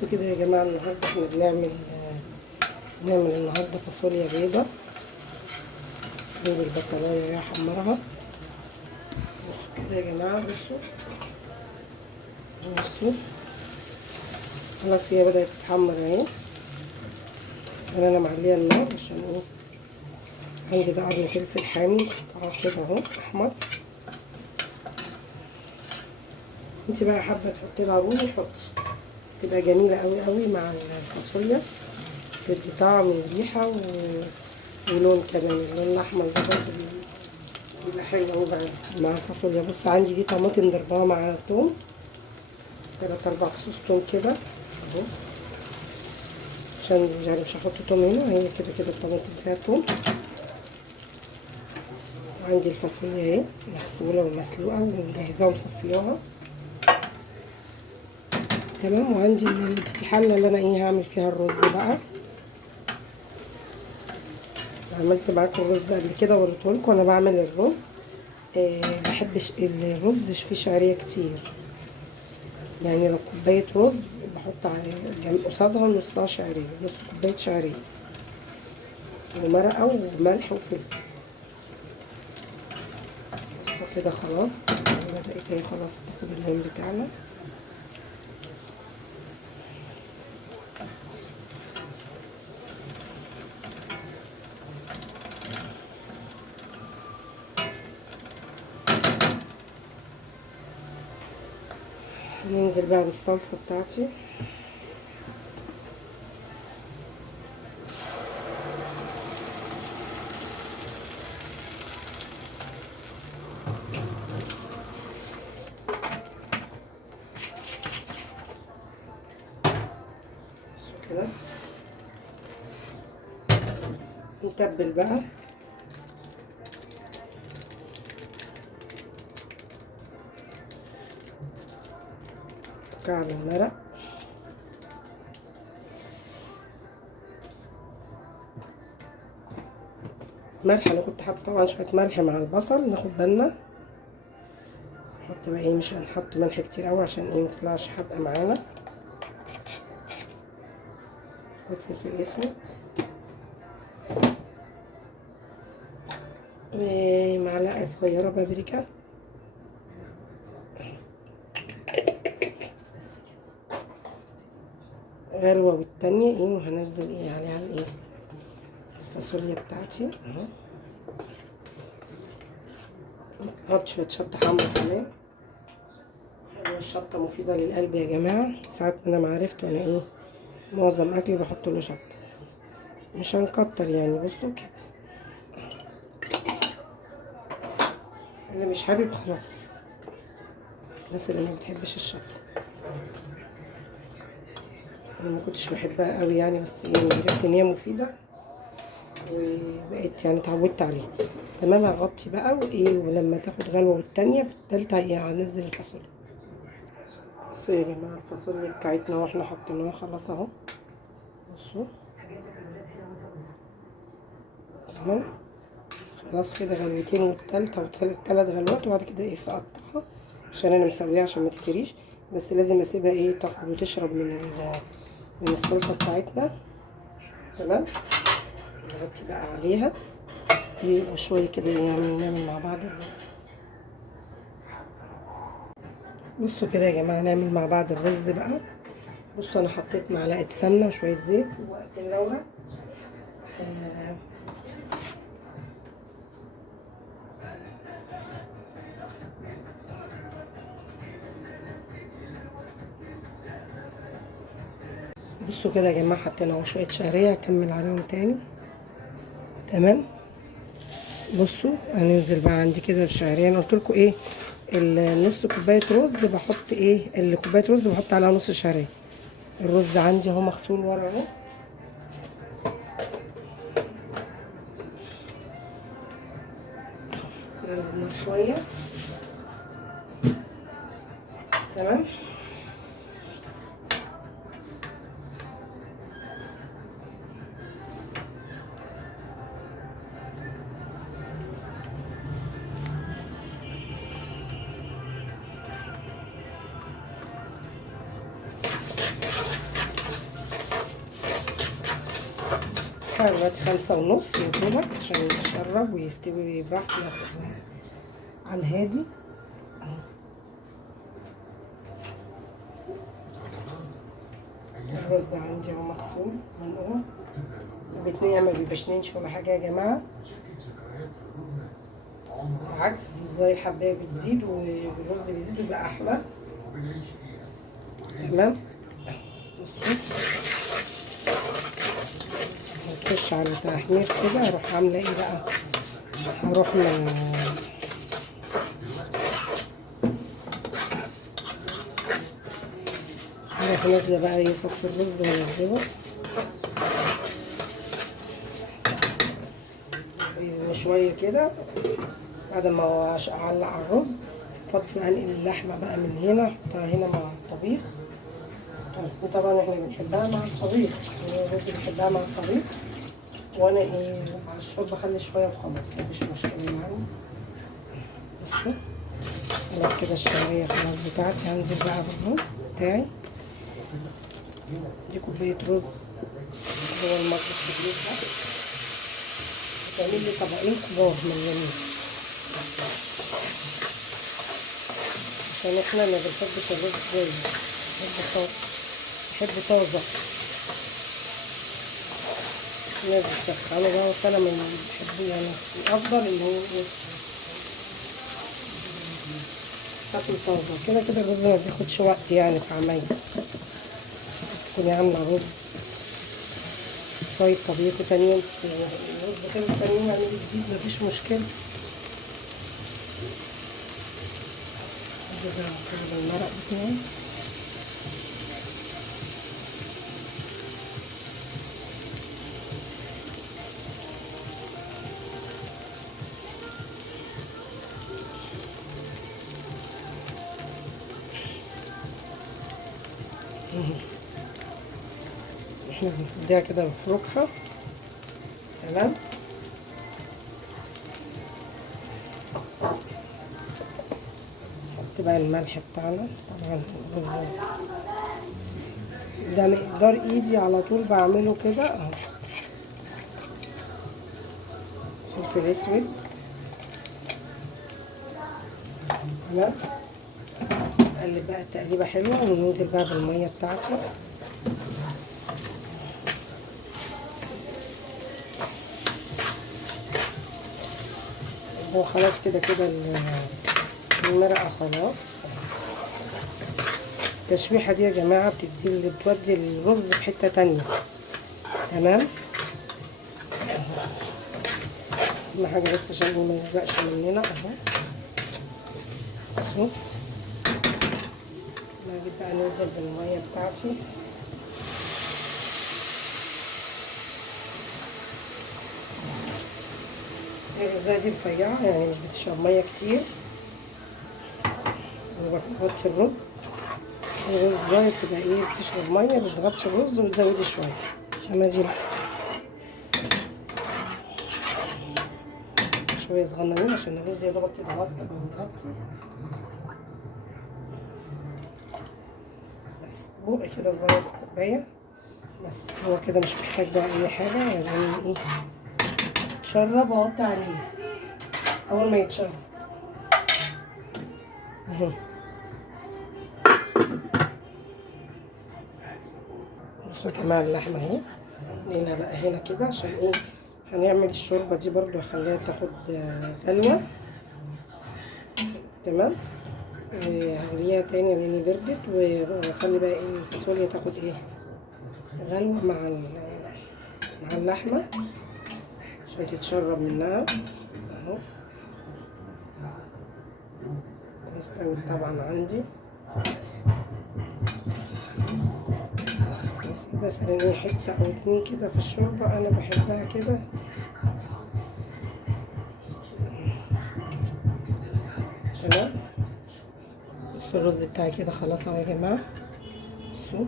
بصوا كده يا جماعه، النهارده احنا بنعمل النهارده فاصوليا بيضه. نجيب البصلايه احمرها. بصوا كده يا جماعه، بصوا خلاص هي بدات تتحمر اهي. انا معليه النار عشان ايه، عندي ده قرن فلفل حامي قطعه كده اهو احمر. انت بقى حابه تحطي لها رومي حطي، تبقى جميله قوي قوي مع الفاصوليا، تدي طعم وريحه ولون كمان. اللون الاحمر ده برضه بيبقى حلو قوي مع الفاصوليا. بص عندي دي طماطم ضربها مع توم، 3-4 فصوص توم كده اهو، عشان يعني مش هحط توم هنا، هي كده كده الطماطم فيها توم. وعندي الفاصوليا اهي مغسوله ومسلوقه ومجهزاها ومصفياها تمام. وعندي الحله اللي انا ايه هعمل فيها الرز بقى. عملت معاكم الرز قبل كده وريتهولكم وانا بعمل الرز. بحبش الرز فيه شعريه كتير، يعني لو كوبايه رز بحط على جنب قصادها نصها شعريه، نص كوبايه شعريه ومرقه وملح وفلفل. بص كده خلاص بدأت هي خلاص تاخد اللون بتاعنا. ننزل بقى بالصلصه بتاعتي. كده نتبل بقى. مكعب المرق، ملح. انا كنت حاطه طبعا شويه ملح مع البصل، ناخد بالنا. نحط بقى ايه، مش هنحط ملح كتير قوي عشان ايه متطلعش حادقه معانا. فلفل اسود ومعلقه صغيره بابريكا بس كده. غلوه والتانيه ايه، وهنزل ايه عليها الايه الفاصوليا بتاعتي اهو. نحط شويه شطه حمرا كمان. الشطه مفيده للقلب يا جماعه، ساعات انا ما عرفت وانا ايه معظم اكلي بحط له شطه، مش هنكتر يعني. بصوا كده، اللي مش حابب خلاص، الناس اللي ما بتحبش الشطه. انا ما كنتش بحبها قوي يعني، بس ايه عرفت ان هي مفيده وبقيت يعني اتعودت عليها تمام. هغطي بقى وايه، ولما تاخد غلوه والتانيه في التالته ايه هنزل الفاصوليا. بصوا يا جماعه الفاصوليا بتاعتنا واحنا حاطينها خلاص اهو. بصوا تمام خلاص كده غلوتين والتالتة والتلات غلوات، وبعد كده ايه سقطتها عشان انا مسويها عشان ما تتريش. بس لازم اسيبها ايه تاخد وتشرب من الصلصة بتاعتنا تمام. نغطي بقى عليها ايه وشوية كده يعني نعمل مع بعض الرز. بصوا كده يا جماعة نعمل مع بعض الرز بقى. بصوا انا حطيت معلقة سمنة وشوية زيت وورقتين لورا. بصوا كده يا جماعة حطينا اهو شوية شعرية، هكمل عليهم تاني تمام. بصوا هننزل بقى عندي كده بشعرية. انا قلت لكم ايه، النص كوبايه رز بحط ايه، الكوبايه رز بحط عليها نص شعريه. الرز عندي اهو مغسول ورا اهو. نعمل النار شويه تمام. الساعة دلوقتي 5:30 يدوبك عشان يتشرب ويستوي براحته على الهادي. الرز ده عندي اهو مغسول منقوع وبيتنقع، ما بيبقاش ننشف ولا حاجة يا جماعة، بالعكس الرزاية الحباية بتزيد والرز بيزيد ويبقى أحلى. تمام. بصوا هتخش على تحمير كده، هروح عاملة ايه بقى، هروح نازلة بقى يصفي الرز وانزله شوية كده. بعد ما اعلق على الرز افضي بقى، انقل اللحمة بقى من هنا احطها هنا مع الطبيخ. وطبعا احنا بنحبها مع الطبيخ، الرز بنحبها مع الطبيخ، وانا ايه على الشوربة اخلي شوية وخلاص مفيش مشكلة يعني. بصوا خلاص كده الشعرية خلاص بتاعتي، هنزل بقى بالرز بتاعي. دي كوباية رز جوه المطبخ الكبير ده، هتعمل لي طبقين كبار مليانين، عشان احنا ما بنحبش الرز جاي، بحب طازة. الناس بتسخنه بقى، بس انا ما بحبه يعني، الافضل ان هو تاكل طازة. كده كده الرز ما بياخدش وقت يعني في عمايل، تكوني عاملة رز شوية طبيخ وتانيين الرز خلص تانيين يعني جديد مفيش مشكلة. كده المرق بتاعي احنا بنفضيها كده نفركها. تمام. نحط بقى الملح بتاعنا، طبعا الرز ده مقدار ايدي على طول بعمله كده اهو. فلفل اسود. تمام. نقلب بقى التقليبه حلوه وننزل بقى بالميه بتاعتي. هو خلاص كده كده المرقه خلاص. التشويحه دي يا جماعه بتودي الرز في حته تانية. تمام. اهم حاجه بس عشان ما يلزقش مننا اهو. اهو نجيب بقى ننزل بالميه بتاعتي. الرزاية دي رفيعة يعني مش بتشرب ميه كتير. ما بتغطش الرز، الرزاية بتبقى ايه بتشرب ميه، بتغطش الرز وتزودي شويه. اما دي لا، شويه صغننين عشان الرز يا دوبك يتغطى بيتغطي. بس بق كده صغير في كوبايه بس، هو كده مش محتاج بقى اي حاجه. يعني ايه يتشرب واغطي عليه اول ما يتشرب اهو. بصوا يا جماعه اللحمه اهي، نقلها بقى هنا كده عشان ايه هنعمل الشوربه دي برضو، هخليها تاخد غلوه. تمام. وهغليها تاني لاني بردت، واخلي بقى ايه الفاصوليا تاخد ايه غلوه مع اللحمه عشان تتشرب منها اهو. استوت طبعا عندي. بس مثلا حته او اتنين كده في الشوربه، انا بحبها كده. تمام. بصوا الرز بتاعي كده خلاص اهو يا جماعه. بصوا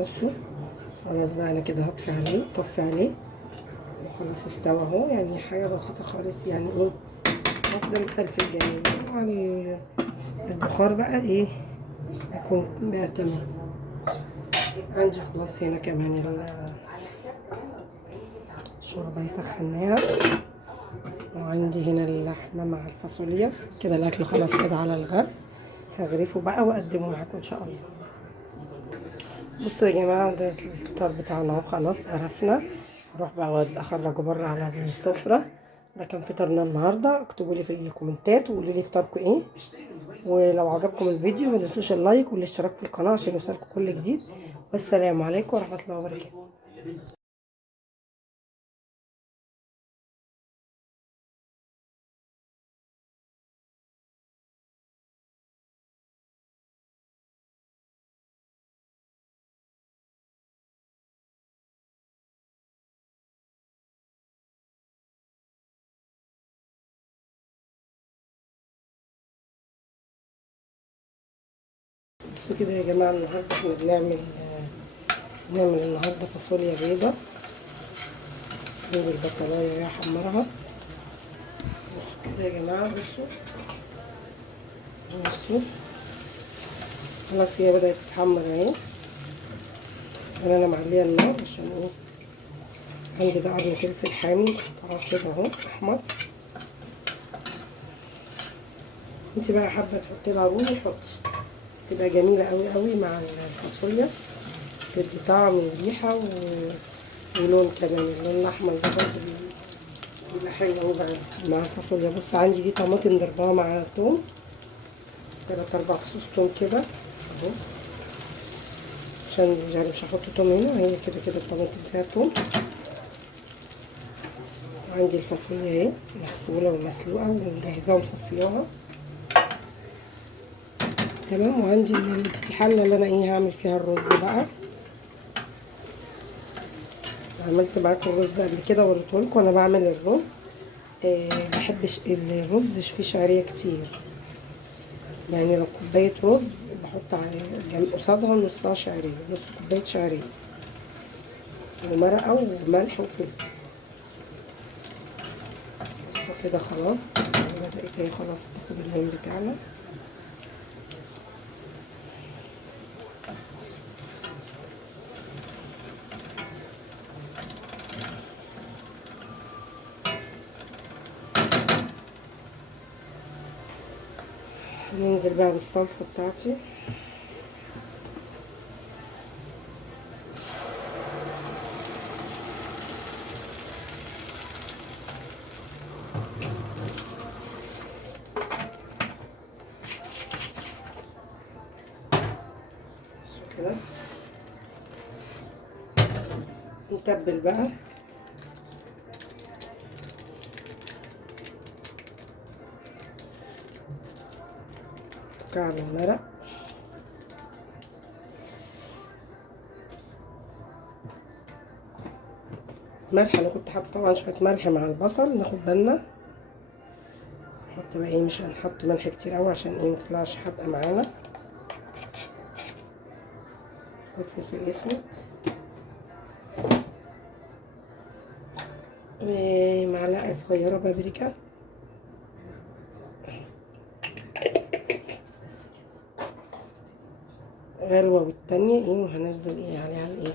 بصوا خلاص بقى، انا كده هطفي عليه، طفي عليه وخلاص استوى اهو. يعني حاجه بسيطه خالص يعني ايه، واخده الفلفل جميل. طبعا البخار بقى ايه يكون بقى تمام. عندي خلاص هنا كمان الشوربة سخناها، وعندي هنا اللحمة مع الفاصوليا. كده الأكل خلاص كده على الغرف، هغرفه بقى وأقدمه معاكم إن شاء الله. بصوا يا جماعة، ده الفطار بتاعنا اهو خلاص غرفنا. هروح بقى أخرجه بره على السفرة. ده كان فطارنا النهاردة. اكتبوا لي في الكومنتات وقولوا لي فطاركم ايه، ولو عجبكم الفيديو ما تنسوش اللايك والاشتراك في القناة عشان يوصلكم كل جديد. والسلام عليكم ورحمة الله وبركاته. بصوا كده يا جماعة، النهاردة احنا بنعمل النهاردة فاصوليا بيضة. نجيب البصلاية واحمرها. بصوا كده يا جماعة، بصوا خلاص هي بدأت تتحمر اهي. انا معليه النار عشان ايه، عندي ده قرن فلفل حامي قطعه كده اهو احمر. انت بقى حابه تحطي لها رومي حطي، تبقى جميله قوي قوي مع الفاصوليا، تدي طعم وريحه ولون كمان. اللون الاحمر ده برضه بيبقى حلو قوي مع الفاصوليا. بص عندي دي طماطم ضربها مع توم، 3-4 فصوص توم كده اهو، عشان يعني مش هحط توم هنا، هي كده كده الطماطم فيها توم. عندي الفاصوليا اهي مغسوله ومسلوقه ومجهزاها ومصفياها تمام. وعندي الحله اللي انا ايه هعمل فيها الرز بقى. عملت معاكم الرز قبل كده وريتهولكم وانا بعمل الرز. بحبش الرز فيه شعريه كتير، يعني لو كوبايه رز بحط على قصادها نصها شعريه، نص كوبايه شعريه ومرقه وملح وفلفل. بصوا كده خلاص بدأت هي خلاص تاخد اللون بتاعنا. ننزل بقى بالصلصة بتاعتي. كده نتبل بقى. مكعب المرق، ملح. انا كنت حاطه طبعا شويه ملح مع البصل، ناخد بالنا. نحط بقى ايه، مش هنحط ملح كتير قوي عشان ايه ميطلعش حادقه معانا. فلفل اسود ومعلقه صغيره بابريكا بس كده. غلوه والتانية ايه، وهنزل ايه عليها الايه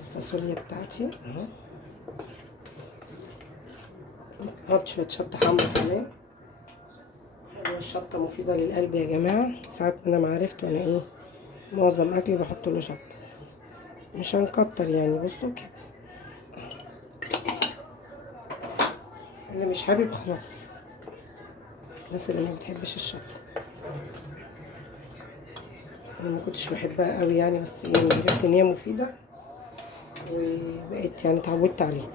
الفاصوليا بتاعتي اهو. نحط شويه شطه حمرا كمان. الشطه مفيده للقلب يا جماعه، ساعات انا ما عرفت وانا ايه معظم اكلي بحط له شطه، مش هنكتر يعني. بصوا كده، اللي مش حابب خلاص، الناس اللي ما بتحبش الشطه. انا ما كنتش بحبها قوي يعني، بس ايه عرفت ان هي مفيده وبقيت يعني اتعودت عليها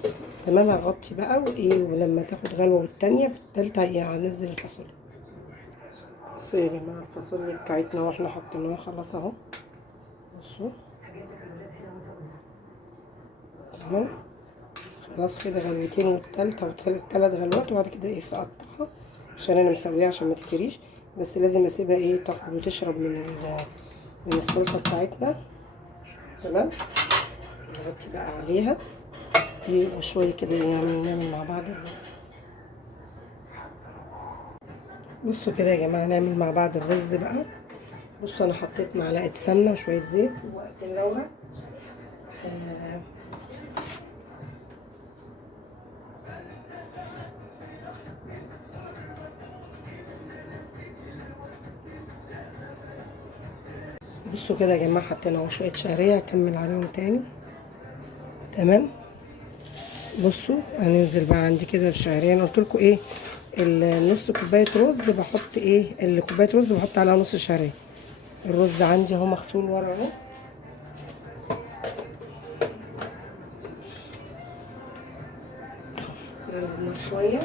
تمام. هغطي بقى وايه، ولما تاخد غلوه والتانيه في التالته ايه هنزل الفاصوليا. بصوا يا جماعه الفاصوليا بتاعتنا واحنا حطيناها خلاص اهو. بصوا تمام، خلاص كده غلوتين والتالتة والتلات غلوات، وبعد كده ايه سقطها عشان انا مسويها عشان ما تتريش. بس لازم اسيبها ايه تاخد وتشرب من الصلصة بتاعتنا تمام. نغطي بقى عليها ايه وشوية كده يعني نعمل مع بعض الرز. بصوا كده يا جماعة نعمل مع بعض الرز بقى. بصوا انا حطيت معلقه سمنه وشويه زيت وورقتين لورا. آه، بصوا كده يا جماعه، حطينا اهو شويه شعريه، هكمل عليهم تاني. تمام. بصوا هننزل بقى عندي كده بشعريه. انا قلت لكم ايه، النص كوبايه رز بحط ايه، الكوبايه رز بحط عليها نص شعريه. الرز عندي اهو مغسول ورا اهو. نقلب النار شويه.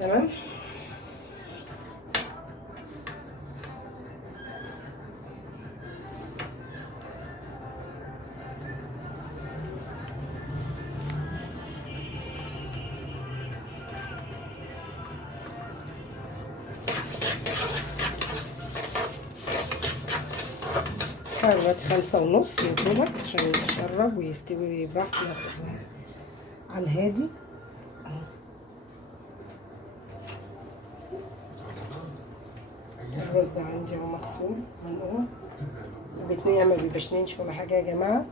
تمام. الساعة دلوقتي 5:30 يدوبك عشان يتشرب ويستوي براحته على الهادي. الرز ده عندي اهو مغسول منقوع وبيتنقع، ما بيبقاش ننشف ولا حاجة يا جماعة.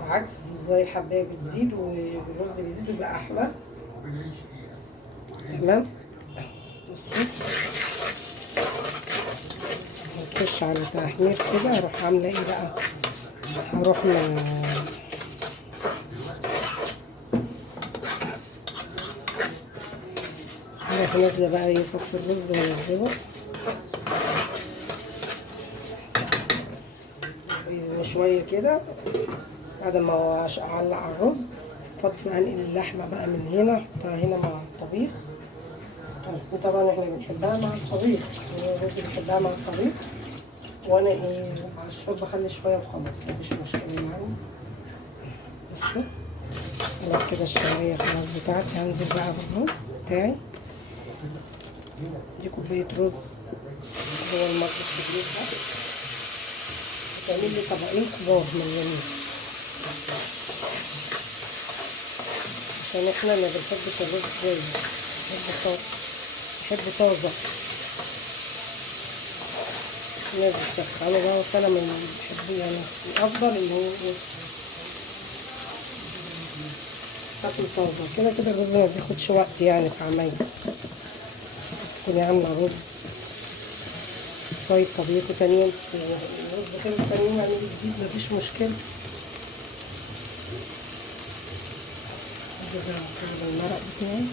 بالعكس الرزاية الحباية بتزيد والرز بيزيد ويبقى أحلى. تمام. بصوا هنخش على تحمير كده. هروح عاملة ايه بقى، هروح هروح نازلة بقى يصفي الرز وانزله شوية كده. بعد ما اعلق على الرز افضي بقى، انقل اللحمة بقى من هنا احطها هنا مع الطبيخ. وطبعا احنا بنحبها مع الطبيخ، الرز بنحبها مع الطبيخ. وانا ايه على الشرب بخلي شوية وخلاص، مفيش مشكلة يعني. بصوا خلاص كده الشعرية خلاص بتاعتي. هنزل بقى بالرز بتاعي. دي كوباية رز هو المج الكبير ده. هتعمل لي طبقين كبار من اليمين عشان احنا ما بنحبش الرز كويس، بنحبه طازة. الناس بتسخنه بقى، بس انا من بحبه يعني. الافضل اللي هو تاكل طازة. كده الرز ما بياخدش وقت يعني في عمايل. تكوني عاملة رز شوية طبيخ وتانيين الرز كده تانيين اعملي جديد، مفيش مشكلة. كده المرق بتاعي.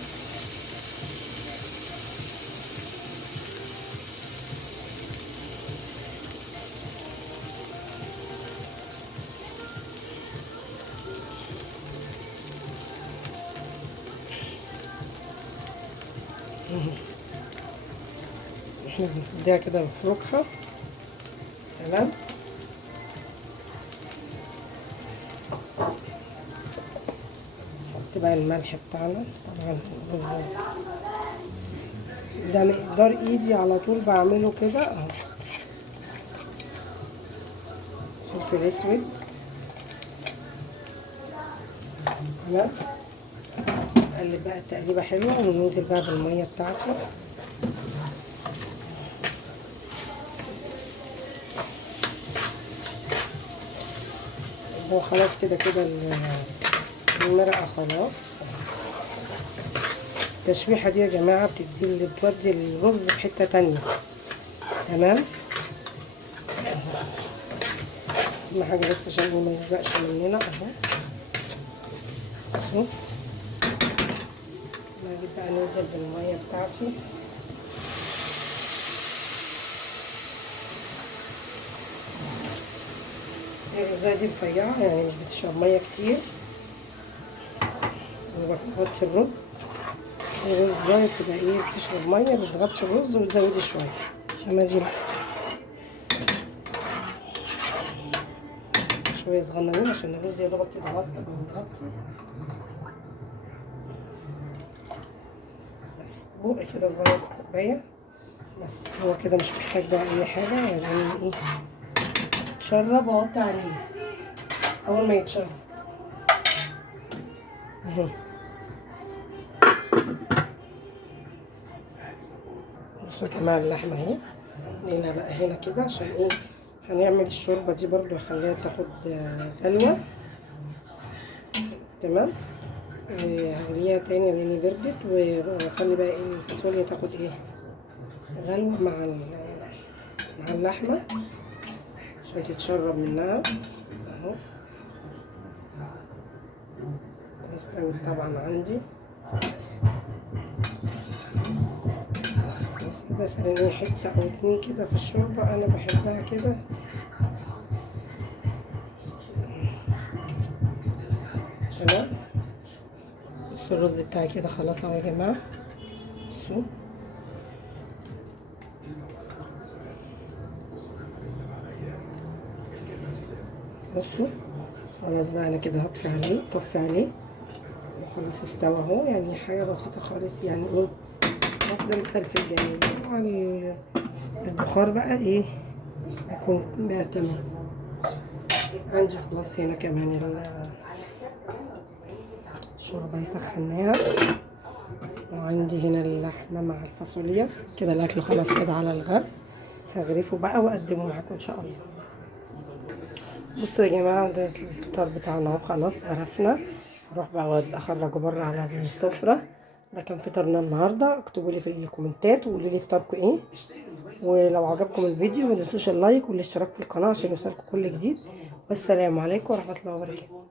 احنا بنفضيها كده نفركها. تمام. نحط بقى الملح بتاعنا. طبعا الرز ده مقدار ايدي على طول بعمله كده اهو. فلفل اسود. تمام. اقلب بقى التقليبه حلوه وننزل بقى بالميه بتاعتي. هو خلاص كده المرقه خلاص. التشويحه دي يا جماعه بتودي الرز في حته تانية. تمام. اهم حاجه بس عشان هو ما يلزقش مننا اهو. هجيب بقى ننزل بالميه بتاعتي. الرزاية دي رفيعة يعني مش بتشرب ميه كتير. وبغطي الرز. الرزاية بتبقى ايه، بتشرب ميه، بتغطي الرز وتزودي شويه. اما دي شويه صغننين عشان الرز يا دوبك يتغطى بنغطي. بس بق كده صغير في كوبايه بس. هو كده مش محتاج بقى اي حاجه يعني. ايه، تشرب واوطي عليه اول ما يتشرب اهو. بصوا يا جماعه اللحمه اهي، نقلها بقى هنا كده عشان ايه، هنعمل الشوربه دي برضو هخليها تاخد غلوه. تمام. وهغليها تاني لاني بردت، واخلي بقى ايه الفاصوليا تاخد ايه غلوه مع اللحمه عشان تتشرب منها اهو. استوت طبعا عندي، مثلا ايه حته او اتنين كده في الشوربه، انا بحبها كده. تمام. بصوا الرز بتاعي كده خلاص اهو يا جماعه. بصوا بصوا خلاص بقى، انا كده طفي عليه وخلاص استوى اهو. يعني حاجه بسيطه خالص، يعني ايه واخده مفلفل جميل مع البخار بقى ايه يكون بقى تمام. عندي خلاص هنا كمان الشوربه سخناها، وعندي هنا اللحمه مع الفاصوليا كده. الاكل خلاص كده على الغرف، هغرفه بقى واقدمه معاكم ان شاء الله. بصوا يا جماعه، ده الفطار بتاعنا اهو خلاص غرفنا. هروح بقى اخرجه بره على السفره. ده كان فطارنا النهارده. اكتبوا لي في الكومنتات وقولوا لي فطاركم ايه، ولو عجبكم الفيديو ما تنسوش اللايك والاشتراك في القناه عشان يوصلكم كل جديد. والسلام عليكم ورحمه الله وبركاته.